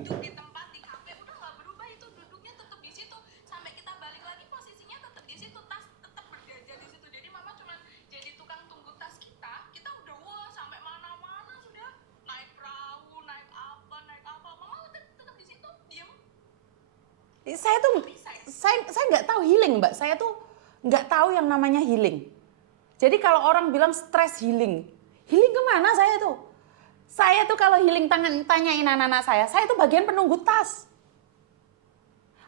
duduk di tempat di kafe udah nggak berubah, itu duduknya tetap di situ sampai kita balik lagi posisinya tetap di situ, tas tetap berjajar di situ. Jadi mama cuma jadi tukang tunggu tas kita udah wah sampai mana-mana sudah naik perahu naik apa mama tetap di situ diem. Saya nggak tahu healing, Mbak. Saya tuh nggak tahu yang namanya healing. Jadi kalau orang bilang stress healing kemana saya tuh? Saya tuh kalau healing tanyain anak-anak saya tuh bagian penunggu tas.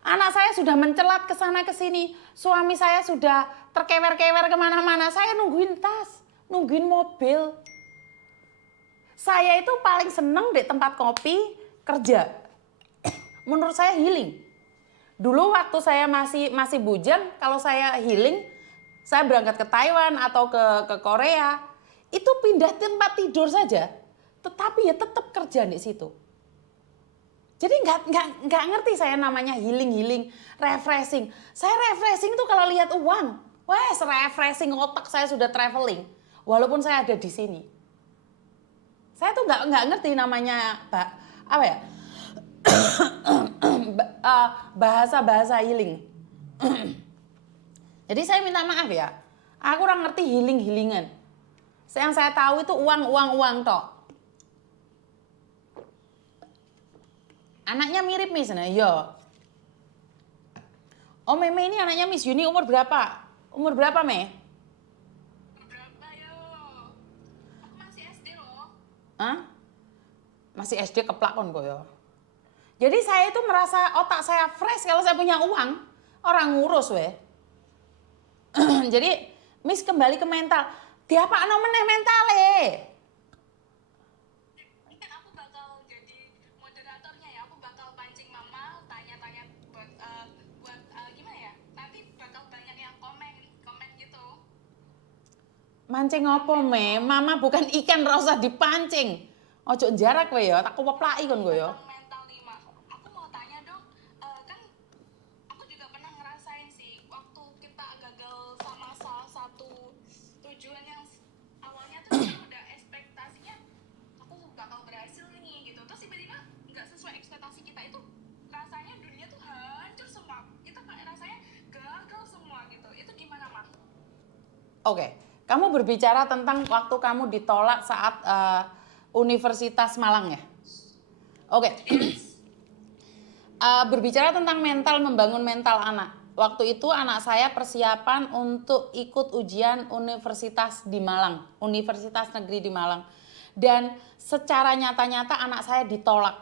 Anak saya sudah mencelat ke sana ke sini, suami saya sudah terkewer-kewer kemana-mana, saya nungguin tas, nungguin mobil. Saya itu paling seneng di tempat kopi kerja. Menurut saya healing. Dulu waktu saya masih bujang, kalau saya healing, saya berangkat ke Taiwan atau ke Korea, itu pindah tempat tidur saja, tetapi ya tetap kerja di situ. Jadi nggak ngerti saya namanya healing, refreshing. Saya refreshing tuh kalau lihat uang, wes refreshing, otak saya sudah traveling, walaupun saya ada di sini. Saya tuh nggak ngerti namanya apa ya? Bahasa healing. Jadi saya minta maaf ya, aku kurang ngerti healingan. Yang saya tahu itu uang tok. Anaknya mirip Miss, nah yo. Oh Meme ini anaknya Miss Yuni umur berapa? Umur berapa Me? Berapa yo? Aku masih SD loh. Hah? Masih SD keplak kon kok ya. Jadi saya itu merasa otak saya fresh kalau saya punya uang, orang ngurus weh. Jadi Miss kembali ke mental. Diapakno meneh mentale? Mungkin aku bakal jadi moderatornya ya. Aku bakal pancing mama, tanya-tanya buat gimana ya? Nanti bakal banyak yang komen gitu. Mancing apa Me? Mama bukan ikan ra usah dipancing. Ojo jarak kowe ya, tak keplaki kon kowe ya. Mental nih mak. Aku mau tanya dong, kan aku juga pernah ngerasain sih waktu kita gagal sama salah satu tujuan yang awalnya tuh kita udah ekspektasinya aku bakal berhasil nih gitu, terus tiba-tiba nggak sesuai ekspektasi kita, itu rasanya dunia tuh hancur semua, kita kayak rasanya gagal semua gitu. Itu gimana mak? Oke, kamu berbicara tentang waktu kamu ditolak saat Universitas Malang ya? Oke. Berbicara tentang mental, membangun mental anak. Waktu itu anak saya persiapan untuk ikut ujian universitas di Malang, Universitas Negeri di Malang. Dan secara nyata-nyata anak saya ditolak.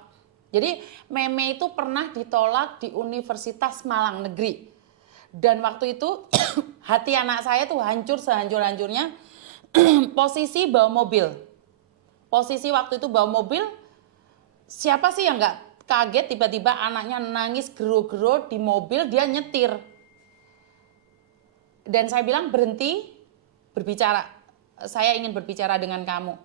Jadi Meme itu pernah ditolak di Universitas Malang Negeri. Dan waktu itu hati anak saya tuh hancur sehancur-hancurnya. Posisi bawa mobil. Posisi waktu itu bawa mobil, siapa sih yang nggak kaget tiba-tiba anaknya nangis gero-gero di mobil, dia nyetir. Dan saya bilang berhenti berbicara, saya ingin berbicara dengan kamu.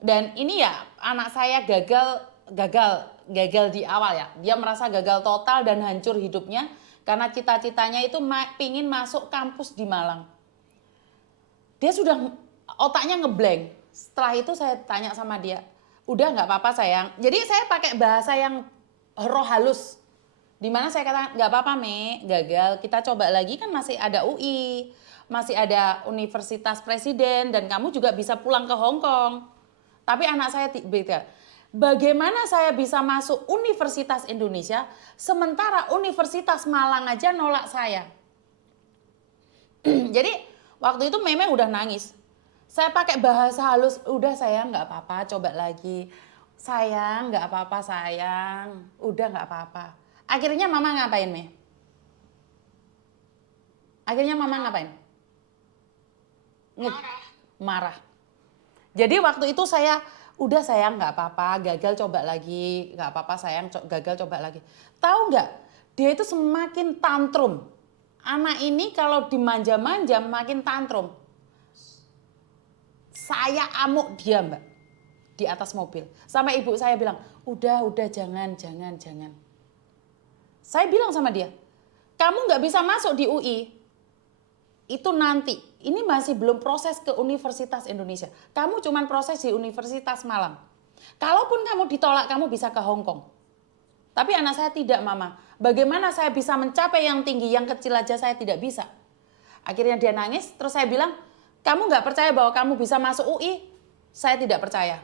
Dan ini ya anak saya gagal di awal ya. Dia merasa gagal total dan hancur hidupnya karena cita-citanya itu pingin masuk kampus di Malang. Dia sudah otaknya ngeblank. Setelah itu saya tanya sama dia, udah nggak apa-apa sayang. Jadi saya pakai bahasa yang roh halus. Dimana saya katakan nggak apa-apa Me, gagal. Kita coba lagi, kan masih ada UI, masih ada Universitas Presiden, dan kamu juga bisa pulang ke Hong Kong. Tapi anak saya beda. Bagaimana saya bisa masuk Universitas Indonesia sementara Universitas Malang aja nolak saya? Jadi waktu itu Meme udah nangis. Saya pakai bahasa halus, udah sayang nggak apa-apa, coba lagi. Sayang nggak apa-apa sayang, udah nggak apa-apa. Akhirnya mama ngapain Me? Akhirnya mama ngapain? Marah. Jadi waktu itu saya, udah sayang nggak apa-apa, gagal coba lagi, nggak apa-apa sayang, gagal coba lagi. Tahu nggak? Dia itu semakin tantrum. Anak ini kalau dimanja-manja makin tantrum. Saya amuk dia Mbak di atas mobil. Sampai ibu saya bilang, udah jangan. Saya bilang sama dia, kamu nggak bisa masuk di UI. Itu nanti, ini masih belum proses ke Universitas Indonesia. Kamu cuman proses di Universitas Malang. Kalaupun kamu ditolak, kamu bisa ke Hong Kong. Tapi anak saya tidak, Mama. Bagaimana saya bisa mencapai yang tinggi, yang kecil aja saya tidak bisa. Akhirnya dia nangis, terus saya bilang, kamu nggak percaya bahwa kamu bisa masuk UI? Saya tidak percaya.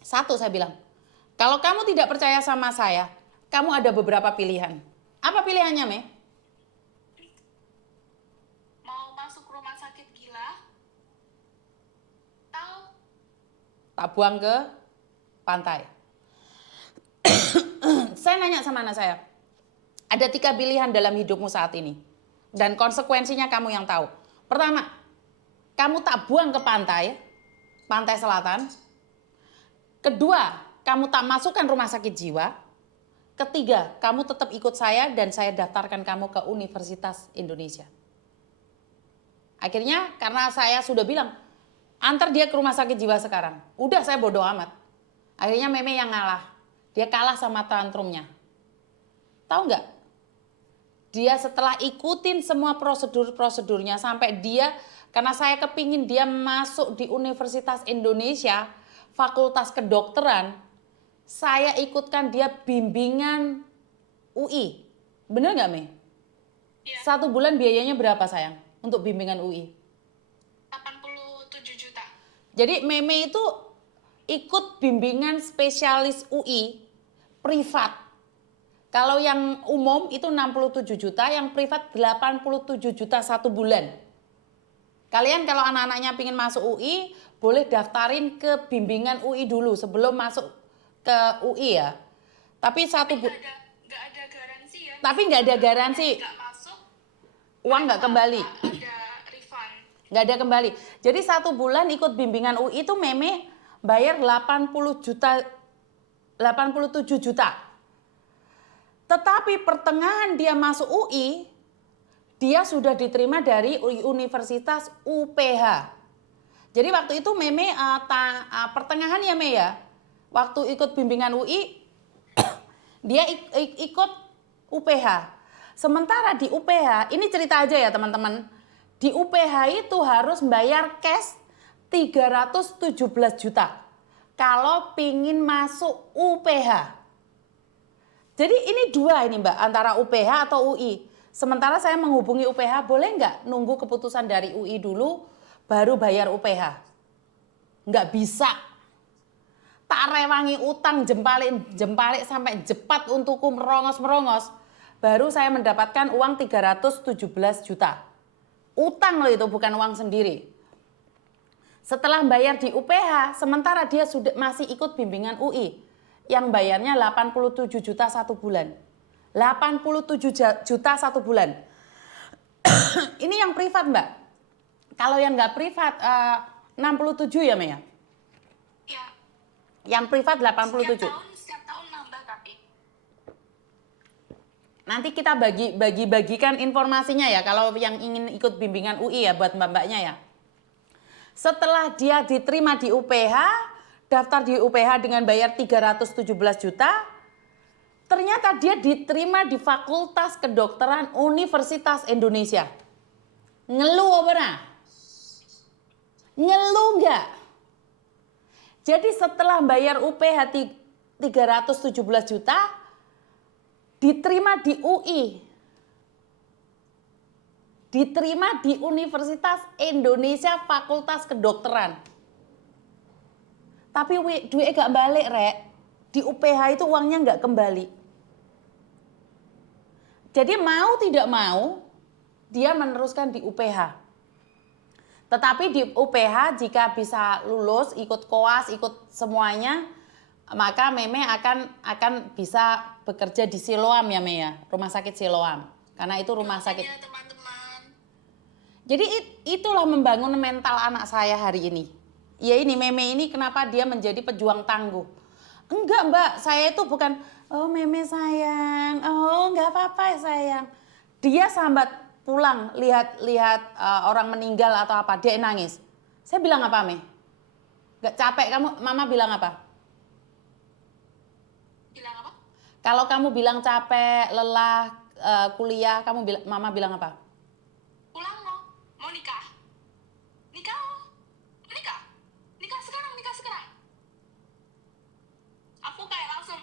Satu saya bilang, kalau kamu tidak percaya sama saya, kamu ada beberapa pilihan. Apa pilihannya, Mei? Mau masuk rumah sakit gila atau Tak buang ke pantai. Saya nanya sama anak saya, ada 3 pilihan dalam hidupmu saat ini. Dan konsekuensinya kamu yang tahu. Pertama, kamu tak buang ke pantai, pantai selatan. Kedua, kamu tak masukkan rumah sakit jiwa. Ketiga, kamu tetap ikut saya dan saya daftarkan kamu ke Universitas Indonesia. Akhirnya karena saya sudah bilang, antar dia ke rumah sakit jiwa sekarang. Udah, saya bodoh amat. Akhirnya Meme yang ngalah. Dia kalah sama tantrumnya. Tahu nggak? Dia setelah ikutin semua prosedur-prosedurnya sampai dia, karena saya kepingin dia masuk di Universitas Indonesia, Fakultas Kedokteran, saya ikutkan dia bimbingan UI. Bener nggak, Mei? ya 1 bulan biayanya berapa, sayang? Untuk bimbingan UI. 87 juta. Jadi Meme itu ikut bimbingan spesialis UI privat. Kalau yang umum itu 67 juta, yang privat 87 juta 1 bulan. Kalian kalau anak-anaknya pengen masuk UI, boleh daftarin ke bimbingan UI dulu sebelum masuk ke UI ya. Tapi Nggak ada garansi ya. Tapi nggak ada garansi. Nggak masuk, Uang nggak kembali. ada refund. Nggak ada kembali. Jadi 1 bulan ikut bimbingan UI itu Meme bayar 87 juta. Tetapi pertengahan dia masuk UI, dia sudah diterima dari Universitas UPH. Jadi waktu itu Meme pertengahan ya Mei ya, waktu ikut bimbingan UI, dia ikut UPH. Sementara di UPH, ini cerita aja ya teman-teman, di UPH itu harus bayar cash 317 juta kalau pingin masuk UPH. Jadi ini 2 ini Mbak, antara UPH atau UI. Sementara saya menghubungi UPH, boleh nggak nunggu keputusan dari UI dulu baru bayar UPH? Nggak bisa. Tak rewangi utang jempalik sampai jepat untukku merongos-merongos. Baru saya mendapatkan uang 317 juta. Utang loh itu, bukan uang sendiri. Setelah bayar di UPH, sementara dia sudah masih ikut bimbingan UI. Yang bayarnya 87 juta 1 bulan. 87 juta 1 bulan. Ini yang privat Mbak. Kalau yang nggak privat 67 ya Maya? Ya. Yang privat 87. Setiap tahun nambah tapi. Nanti kita bagikan informasinya ya kalau yang ingin ikut bimbingan UI ya buat mbak-mbaknya ya. Setelah dia diterima di UPH, daftar di UPH dengan bayar 317 juta, ternyata dia diterima di Fakultas Kedokteran Universitas Indonesia. Ngeluh apa nah? Ngeluh enggak? Jadi setelah bayar UPH 317 juta, diterima di UI. Diterima di Universitas Indonesia Fakultas Kedokteran. Tapi duitnya gak balik, Rek. Di UPH itu uangnya gak kembali. Jadi mau tidak mau, dia meneruskan di UPH. Tetapi di UPH jika bisa lulus, ikut koas, ikut semuanya, maka Meme akan bisa bekerja di Siloam ya Meme ya, rumah sakit Siloam. Karena itu rumah sakit. Ya, teman-teman. Jadi itulah membangun mental anak saya hari ini. Ya ini Meme ini kenapa dia menjadi pejuang tangguh. Enggak Mbak, saya itu bukan, oh Meme sayang, oh enggak apa-apa sayang. Dia sambat pulang lihat orang meninggal atau apa, dia nangis. Saya bilang apa Me? Enggak capek kamu, Mama bilang apa? Bilang apa? Kalau kamu bilang capek, lelah, kuliah, Mama bilang apa? Pulang mau nikah. Nikah. Nikah sekarang. Aku kayak langsung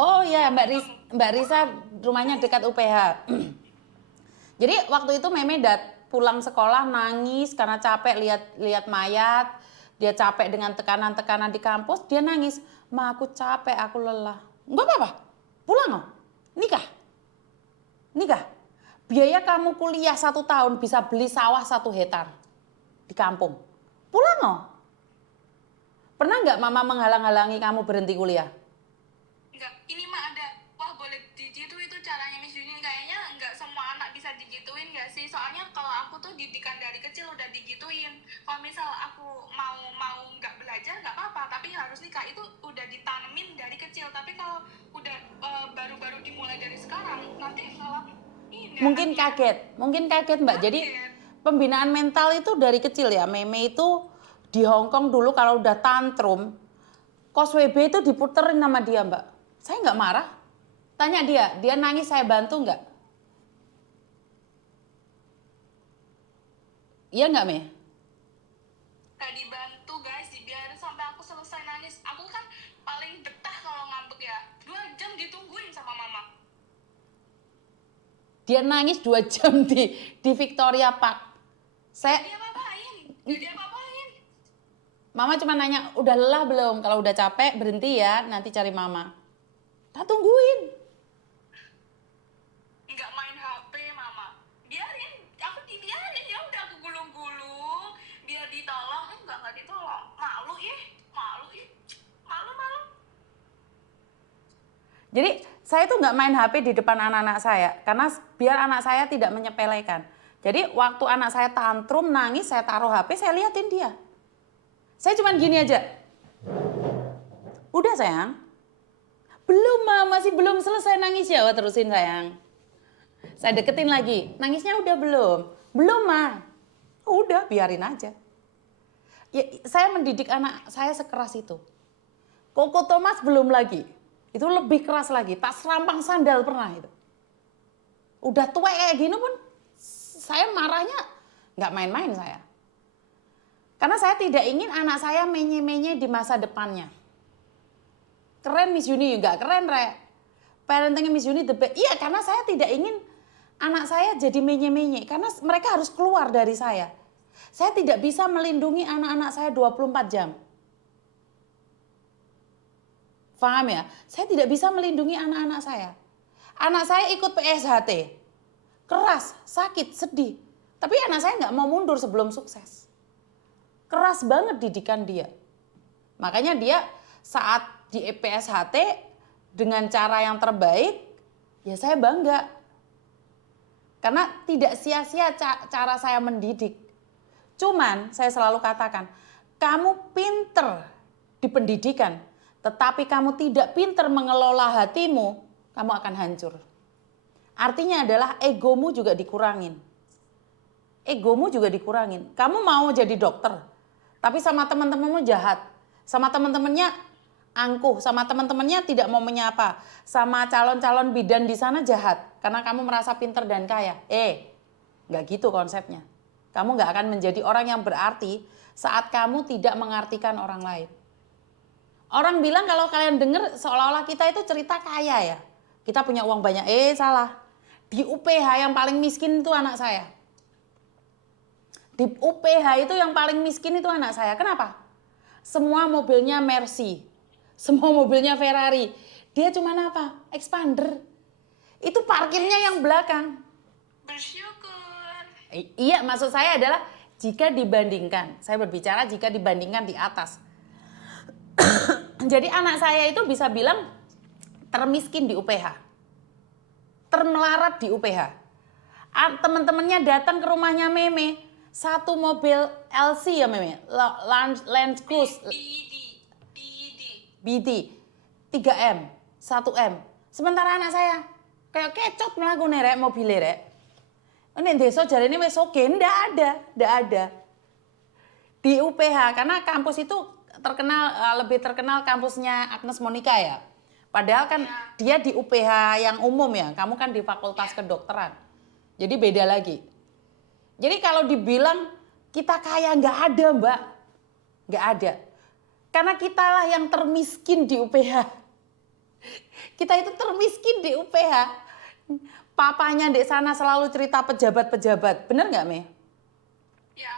Oh ya, Mbak Risa rumahnya dekat UPH. Jadi waktu itu Meme pulang sekolah nangis karena capek lihat mayat. Dia capek dengan tekanan-tekanan di kampus, dia nangis. Ma, aku capek, aku lelah. Enggak apa-apa, pulang loh. Nikah. Biaya kamu kuliah 1 tahun bisa beli sawah 1 hektar di kampung. Pulang loh. Pernah nggak mama menghalang-halangi kamu berhenti kuliah? Enggak, ini mah ada, wah boleh dijitu itu caranya Miss Juni. Kayaknya enggak semua anak bisa digituin nggak sih? Soalnya kalau aku tuh didikan dari kecil udah digituin. Kalau misal aku mau nggak belajar nggak apa-apa, tapi harus nikah itu udah ditanemin dari kecil. Tapi kalau udah baru-baru dimulai dari sekarang, nanti malah ini Mungkin kaget Mbak. Jadi pembinaan mental itu dari kecil ya. Meme itu di Hong Kong dulu kalau udah tantrum, kos WB itu diputerin sama dia Mbak. Saya nggak marah. Tanya dia nangis saya bantu nggak? Iya nggak Me? Gak dibantu guys, dibiarin sampai aku selesai nangis. Aku kan paling betah kalau ngambek ya, 2 jam ditungguin sama mama. Dia nangis 2 jam di Victoria Park. Dia apa-apain. Mama cuma nanya, udah lelah belum? Kalau udah capek berhenti ya, nanti cari mama. Tak tungguin. Nggak main HP mama. Biarin, aku dibiarin ya udah aku gulung-gulung. Biar ditolong, nggak ditolong. Malu ih. Jadi saya tuh nggak main HP di depan anak-anak saya. Karena biar anak saya tidak menyepelekan. Jadi waktu anak saya tantrum, nangis, saya taruh HP, saya liatin dia. Saya cuman gini aja. Udah sayang. Belum Ma, masih belum selesai nangis ya. Wah, terusin sayang. Saya deketin lagi. Nangisnya udah belum? Belum Ma. Udah biarin aja. Ya, saya mendidik anak saya sekeras itu. Koko Thomas belum lagi. Itu lebih keras lagi. Tak serampang sandal pernah itu. Udah tua kayak gini pun saya marahnya nggak main-main saya. Karena saya tidak ingin anak saya menye-menye di masa depannya. Keren Miss Juni, nggak keren Re. Parenting Miss Juni the best. Iya, karena saya tidak ingin anak saya jadi menye-menye. Karena mereka harus keluar dari saya. Saya tidak bisa melindungi anak-anak saya 24 jam. Paham ya? Saya tidak bisa melindungi anak-anak saya. Anak saya ikut PSHT. Keras, sakit, sedih. Tapi anak saya nggak mau mundur sebelum sukses. Keras banget didikan dia. Makanya dia saat di PSHT dengan cara yang terbaik, ya saya bangga. Karena tidak sia-sia cara saya mendidik. Cuman saya selalu katakan, kamu pinter di pendidikan, tetapi kamu tidak pinter mengelola hatimu, kamu akan hancur. Artinya adalah egomu juga dikurangin. Egomu juga dikurangin. Kamu mau jadi dokter, tapi sama teman-temanmu jahat. Sama teman-temannya angkuh, sama teman-temannya tidak mau menyapa. Sama calon-calon bidan di sana jahat, karena kamu merasa pinter dan kaya. Nggak gitu konsepnya. Kamu nggak akan menjadi orang yang berarti saat kamu tidak mengartikan orang lain. Orang bilang kalau kalian dengar seolah-olah kita itu cerita kaya ya. Kita punya uang banyak. Salah. Di UPH yang paling miskin itu anak saya. Di UPH itu yang paling miskin itu anak saya. Kenapa? Semua mobilnya Mercy. Semua mobilnya Ferrari. Dia cuma apa? Expander. Itu parkirnya yang belakang. Bersyukur. Iya, maksud saya adalah jika dibandingkan. Saya berbicara jika dibandingkan di atas. Jadi anak saya itu bisa bilang termiskin di UPH. Termelarat di UPH. Teman-temannya datang ke rumahnya Meme. 1 mobil LC ya Meme. Land Cruise. BD. 3M. 1M. Sementara anak saya kayak kecot melakukan rek mobilnya rek. Ini desa jarene wis oke, ndak ada. Di UPH karena kampus itu lebih terkenal kampusnya Agnes Monica ya. Padahal kan dia di UPH yang umum ya, kamu kan di Fakultas Kedokteran. Jadi beda lagi. Jadi kalau dibilang kita kaya nggak ada Mbak, nggak ada. Karena kitalah yang termiskin di UPH. Kita itu termiskin di UPH. Papanya di sana selalu cerita pejabat-pejabat. Bener nggak, Me? Ya,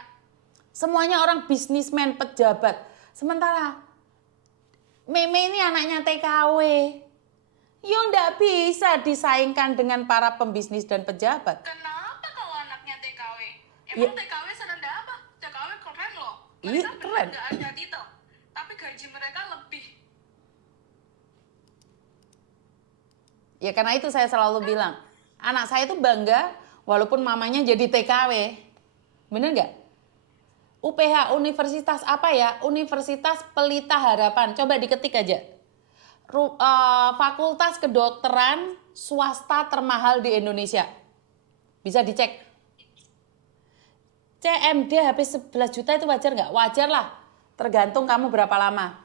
Semuanya orang bisnismen, pejabat. Sementara Meme ini anaknya TKW. Yo nggak bisa disaingkan dengan para pembisnis dan pejabat. kenapa kalau anaknya TKW? Ya. Emang TKW serendah apa? TKW keren loh. Iya, Mereka keren. nggak ada titel, tapi gaji mereka lebih. Ya karena itu saya selalu bilang, anak saya itu bangga walaupun mamanya jadi TKW. Bener nggak? UPH Universitas apa ya? Universitas Pelita Harapan. Coba diketik aja. Fakultas Kedokteran swasta termahal di Indonesia. Bisa dicek. CMD habis 11 juta itu wajar nggak? Wajar lah. Tergantung kamu berapa lama.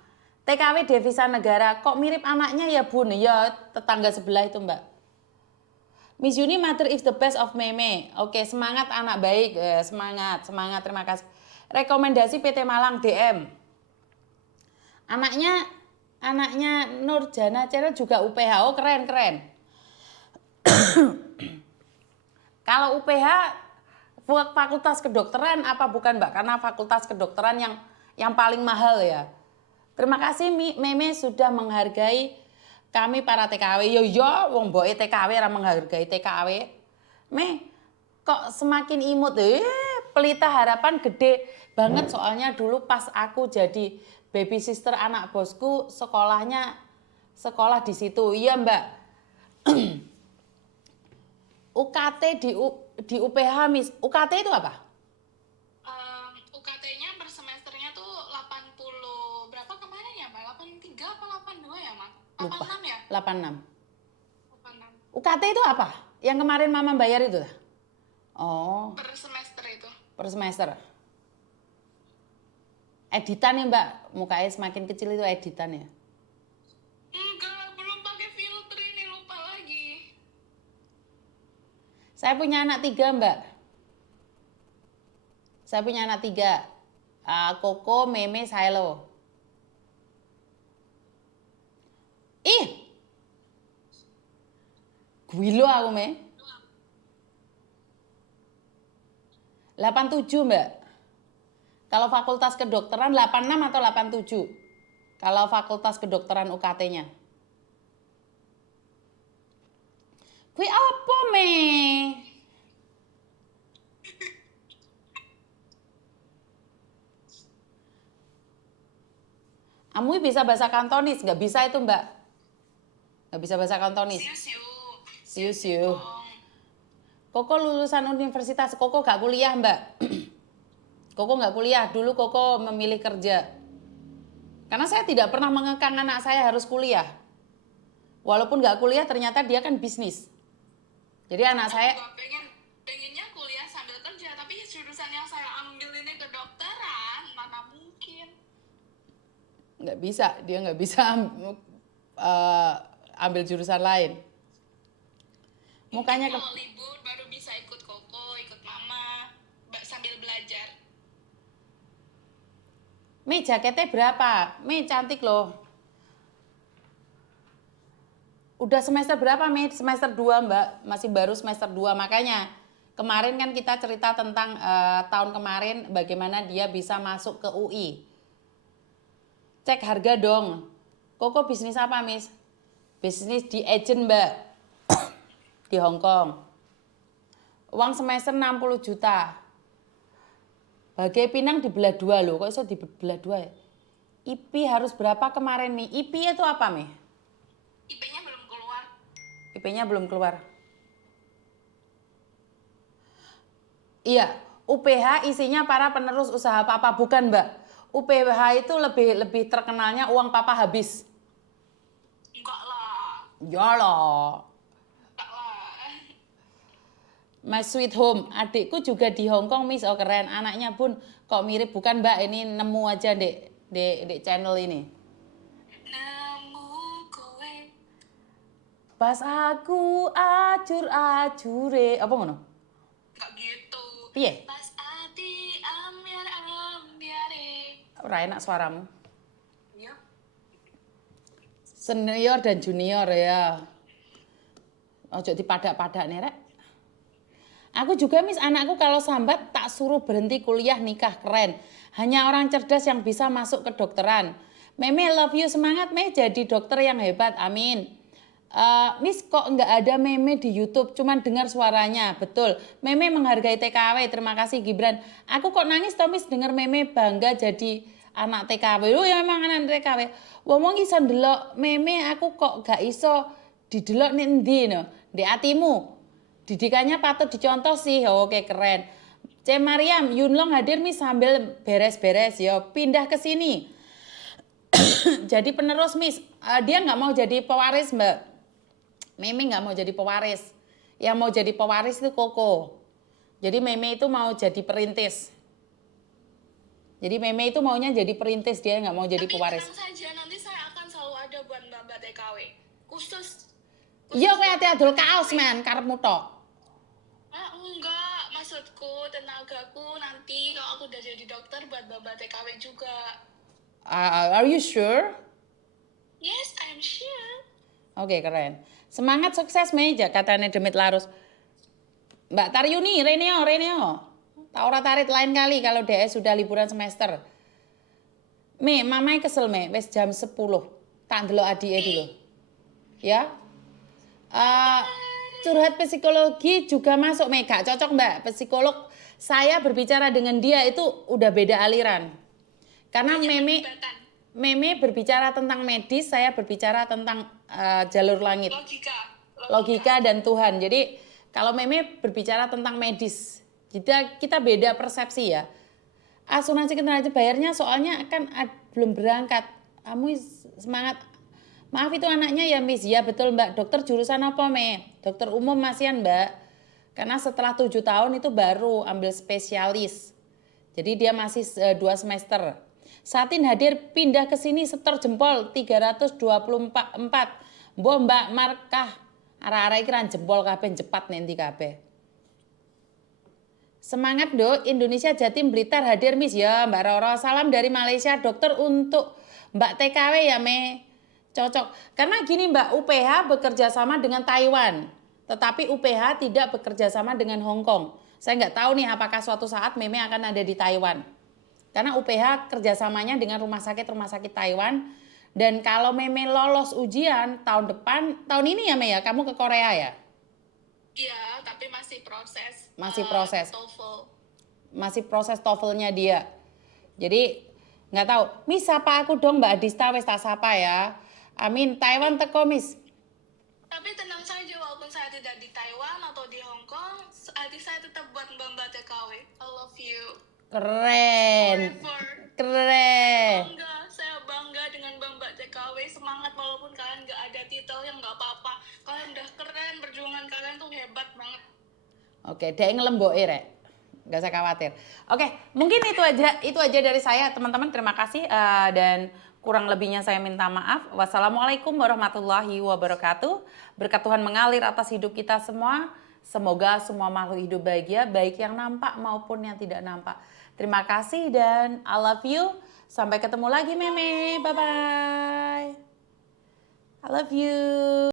TKW devisa negara. Kok mirip anaknya ya bun? Ya tetangga sebelah itu mbak. Miss Yuni, mother is the best of Meme. Oke, semangat anak baik. Semangat, semangat. Terima kasih. Rekomendasi PT Malang DM. Anaknya Nurjana Channel juga UPH. Oh, keren, keren. Kalau UPH Fakultas Kedokteran apa bukan Mbak? Karena Fakultas Kedokteran yang paling mahal ya. Terima kasih Meme sudah menghargai kami para TKW. Yo wong boe TKW ora menghargai TKW. Me kok semakin imut Pelita Harapan gede banget soalnya dulu pas aku jadi baby sister anak bosku sekolah di situ. Iya Mbak. UKT di UPH Miss. UKT itu apa? UKT-nya per semesternya tuh 80 berapa kemarin ya Mbak? 83 apa 82 ya Mak? 86 ya? 86. 86 UKT itu apa? Yang kemarin Mama bayar itu? Oh, per semester itu. per semester. Editan nih Mbak, mukanya semakin kecil itu editan ya. Enggak, belum pakai filter ini, lupa lagi. Saya punya anak 3 Mbak. Saya punya anak 3. Koko, Meme, Silo. Ih, Gwilo aku Me. 87 Mbak. Kalau Fakultas Kedokteran 86 atau 87? Kalau Fakultas Kedokteran UKT-nya. Kui apa Me? Amui bisa bahasa Kantonis? Nggak bisa itu Mbak. Nggak bisa bahasa Kantonis. Siu. Koko lulusan universitas. Koko nggak kuliah Mbak. Koko nggak kuliah. Dulu Koko memilih kerja. Karena saya tidak pernah mengekang anak saya harus kuliah. Walaupun nggak kuliah ternyata dia kan bisnis. Jadi anak saya pengennya kuliah sambil kerja, tapi jurusan yang saya ambil ini kedokteran, mana mungkin. Nggak bisa, dia nggak bisa ambil jurusan lain. Mukanya kalau libur baru bisa ikut Koko, ikut Mama, sambil belajar. Mi jaketnya berapa? Mi cantik loh. Udah semester berapa Mi? Semester 2 Mbak, masih baru semester 2. Makanya kemarin kan kita cerita tentang tahun kemarin bagaimana dia bisa masuk ke UI. Cek harga dong. Koko bisnis apa Miss? Bisnis di agent Mbak. Di Hong Kong. Uang semester 60 juta. Bagai pinang dibelah 2 loh. Kok bisa dibelah 2 ya? IP harus berapa kemarin Mi? IP itu apa Mi? IP-nya belum keluar. IP-nya belum keluar. Iya, UPH isinya para penerus usaha papa, bukan Mbak. UPH itu lebih terkenalnya uang papa habis. Enggak lah. Ya loh. Enggak lah. My Sweet Home, adikku juga di Hong Kong Miss. Oh keren, anaknya pun kok mirip, bukan Mbak, ini nemu aja di channel ini. Nemu kowe. Pas aku ajur-ajure, apa ngono? Enggak gitu. Piye? Pas ati ambiare. Ora enak suaramu. Iya. Senior dan junior ya. Ojo dipadak-padak nih, Rek. Aku juga Miss, anakku kalau sambat tak suruh berhenti kuliah nikah, keren. Hanya orang cerdas yang bisa masuk ke dokteran. Meme love you, semangat Meh jadi dokter yang hebat, amin. Miss kok nggak ada Meme di YouTube, cuman dengar suaranya, betul. Meme menghargai TKW, terima kasih Gibran. Aku kok nangis toh Miss denger Meme bangga jadi anak TKW. Oh ya memang anak TKW. Wong iso ndelok Meme, aku kok gak iso didelok ning ndi no, di atimu. Didikannya patut dicontoh sih, oke keren. C. Mariam, Yunlong hadir Miss sambil beres-beres ya, pindah ke sini. Jadi penerus Miss, dia nggak mau jadi pewaris Mbak. Meme nggak mau jadi pewaris. Yang mau jadi pewaris itu Koko. Jadi Meme itu mau jadi perintis. Jadi Meme itu maunya jadi perintis, dia nggak mau jadi Tapi pewaris. tenang saja, nanti saya akan selalu ada buat mbak-mbak TKW. Khusus Iya kayak adol kaos men, karepmu tok. enggak, maksudku tenagaku nanti kalau aku udah jadi dokter buat mbak-mbak TKW juga. Are you sure? Yes, I am sure. Oke, keren. Semangat sukses meja katanya Demit Larus. Mbak Taryuni, Reneo. Taura tarit lain kali kalau DS sudah liburan semester. Mamai kesel wes jam 10. Tak ndelok adike dulu. Ya. Curhat psikologi juga masuk Mega. Cocok Mbak, psikolog saya berbicara dengan dia itu udah beda aliran. Karena Meme berbicara tentang medis, saya berbicara tentang jalur langit. Logika dan Tuhan. Jadi kalau Meme berbicara tentang medis, kita beda persepsi ya. Asuransi ketenaga bayarnya soalnya kan belum berangkat. Kamu semangat. Maaf itu anaknya ya Miss. Ya betul Mbak. Dokter jurusan apa Me? Dokter umum masian Mbak. Karena setelah 7 tahun itu baru ambil spesialis. Jadi dia masih 2 semester. Satin hadir pindah ke sini setor jempol 324. Mbok Mbak Markah. Arah-arah iki jempol kabeh cepat nanti kabeh. Semangat Dok, Indonesia Jatim Blitar hadir Miss ya Mbak Roro. Salam dari Malaysia, dokter untuk Mbak TKW ya Me. Cocok. Karena gini Mbak, UPH bekerja sama dengan Taiwan. Tetapi UPH tidak bekerja sama dengan Hong Kong. Saya nggak tahu nih apakah suatu saat Meme akan ada di Taiwan. Karena UPH kerjasamanya dengan rumah sakit Taiwan. Dan kalau Meme lolos ujian tahun depan, tahun ini ya Me ya, kamu ke Korea ya? Iya, tapi masih proses. Masih proses. TOEFL. Masih proses TOEFL-nya dia. Jadi nggak tahu. Miss sapa aku dong Mbak Adista wes tak sapa ya. Amin. Taiwan teko Miss. Tapi tenang saja walaupun saya tidak di Taiwan atau di Hong Kong, hati saya tetap buat mbak-mbak TKW. I love you. Keren. Forever. Keren. Saya bangga dengan mbak-mbak TKW. Semangat walaupun kalian nggak ada titel yang nggak apa-apa. Kalian udah keren, perjuangan kalian tuh hebat banget. Oke, dia ngelembok Rek. Gak usah khawatir. Oke, mungkin itu aja dari saya teman-teman. Terima kasih dan kurang lebihnya saya minta maaf. Wassalamualaikum warahmatullahi wabarakatuh. Berkat Tuhan mengalir atas hidup kita semua. Semoga semua makhluk hidup bahagia, baik yang nampak maupun yang tidak nampak. Terima kasih dan I love you. Sampai ketemu lagi Meme. Bye-bye. I love you.